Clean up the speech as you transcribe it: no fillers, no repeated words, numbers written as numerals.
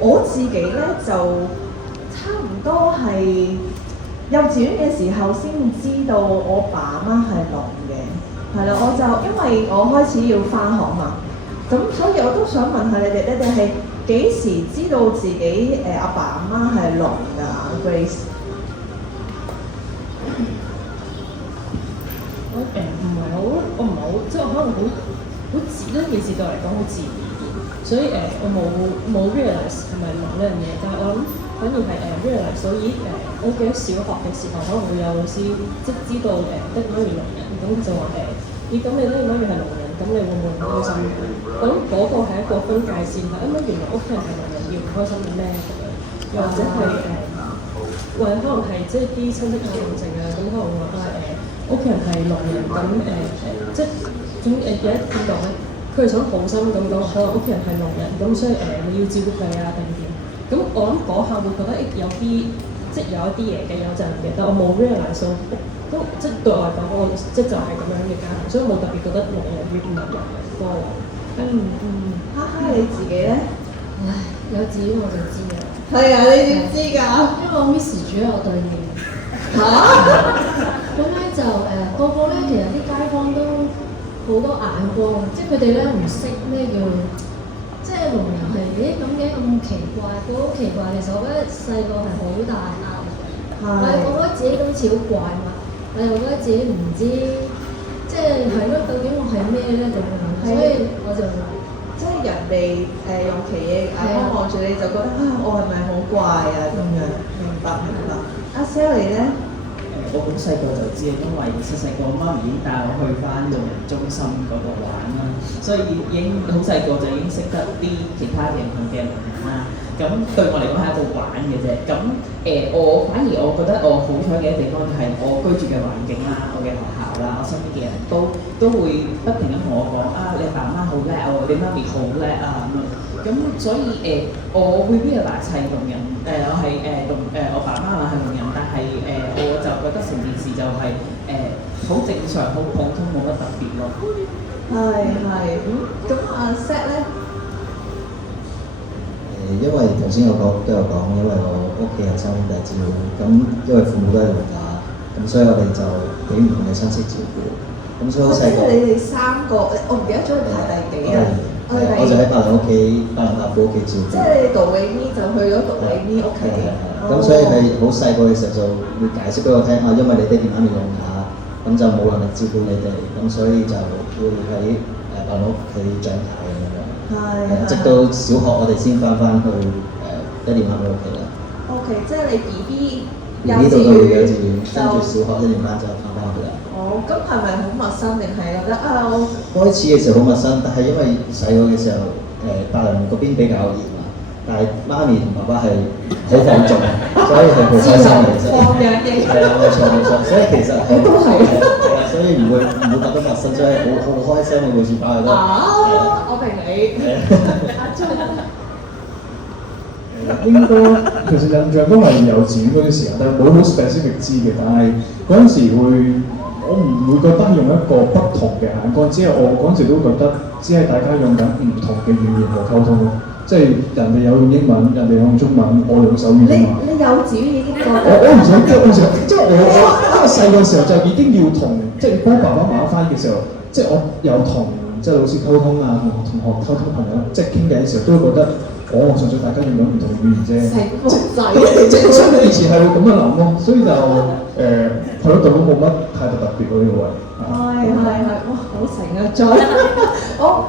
我自己咧就差唔多係幼稚園嘅時候先知道我爸媽係聾嘅，係啦，我就因為我開始要返學嘛，咁所以我都想問下你哋係幾時知道自己阿爸阿媽係聾㗎 ？Grace？ 我唔係好，即係我可能好自呢件事對我嚟講好自然，所以我冇 realize 係咪聾呢樣嘢，但係我諗反而係realize，所以我記得小學嘅時候可能會有老師即係知道爹哋媽咪聾人，咁就話咁你爹哋媽咪係聾人，咁你會唔會唔開心？我諗嗰個係一個分界線，但因為原來屋企人係聾人要唔開心嘅咩咁樣，又或者係或者可能係即係啲親戚有病症啊，咁可能會話屋企人係聾人，咁即係總有一點講咧，佢係想好心咁講，可能屋企人係聾人，咁所以你要照顧佢啊定點？咁我諗嗰下會覺得有啲即係有一啲嘢嘅有陣嘅，但我冇 realize 都即係對我嚟講，我即係就係咁樣嘅家庭，所以冇特別覺得聾人與唔聾人嗰個。哈哈你自己咧？唉，幼稚園我就知㗎。係啊，你點知㗎？因為我 Miss 住喺我對面。嚇？咁咧就個個咧，其實啲街坊都好多眼光，即係佢哋咧唔識咩叫，即係聾人係咁嘅咁奇怪，佢好奇怪。其實我覺得細個係好大壓力嘅，但係我覺得自己好似好怪物，但係我覺得自己唔知，即係係咯，究竟我係咩咧咁樣，所以我就即係人哋用奇異眼光望住你，就覺得我係咪好怪啊咁樣？明白。阿 Sally 咧？我好細個就知，因為細個媽咪已經帶我去翻老人中心嗰度玩啦，所以已經好細個就已經識得啲其他嘅唔同嘅聾人啦。咁對我嚟講係一個玩嘅啫。咁我反而我覺得我好彩嘅地方就係我居住嘅環境啦，我嘅學校啦，我身邊嘅人都會不停咁同我講你爸媽好叻你媽咪好叻啊咁所以我會realize係聾人我係我爸媽係聾人，但係我就覺得成件事就係好正常、好普通，冇乜特別咯。係咁阿 Set 咧？因為頭先都有講，因為我屋企有三兄弟姊妹，咁因為父母都係聾啞，咁所以我哋就俾唔同嘅親戚照顧，咁所以好細個。你哋三個，我唔記得咗你排第幾啊？我就喺伯倫伯父屋企照顧。即係你杜偉咪就去咗杜偉咪屋企。咁所以係好細個嘅時候就會解釋俾我聽因為你爹哋媽咪聾啞，咁就冇能力照顧你哋，咁所以就會喺伯倫屋企長大咁樣。直到小學我哋先翻去爹哋媽咪屋企啦。OK， 即係你 BB 呢度都要幼稚園，跟住小學1年班就翻去啦。咁係咪好陌生定係覺得我？開始嘅時候好陌生，但係因為細個嘅時候伯倫嗰邊比較嚴啊，但係媽咪同爸爸係好放縱，所以係好開心嘅。其實放養嘅。係啊，冇錯，所以其實係都係，所以唔會覺得陌生，所以好開心嘅每次翻去都。我明你。阿鐘。應該其實印象都係幼稚園嗰啲時間，但係冇好 specific 知嘅。但係嗰陣時我唔會覺得用一個不同嘅眼光，只係我嗰陣時都覺得，只係大家用緊唔同嘅語言嚟溝通咯。即係人哋有用英文，人哋用中文，我用手語啊嘛。你幼稚園已經覺得？我唔想，即係我因為細個時候就已經要同即係幫爸爸媽媽翻譯嘅時候，即係我有同即係老師溝通啊，同同學溝通朋友，即係傾偈嘅時候都會覺得。純粹大家用緊唔同語言啫，即係所以以前係會咁樣諗咯，所以就係咯，對我冇乜太特別嗰啲位。係，哇，好成啊，再我。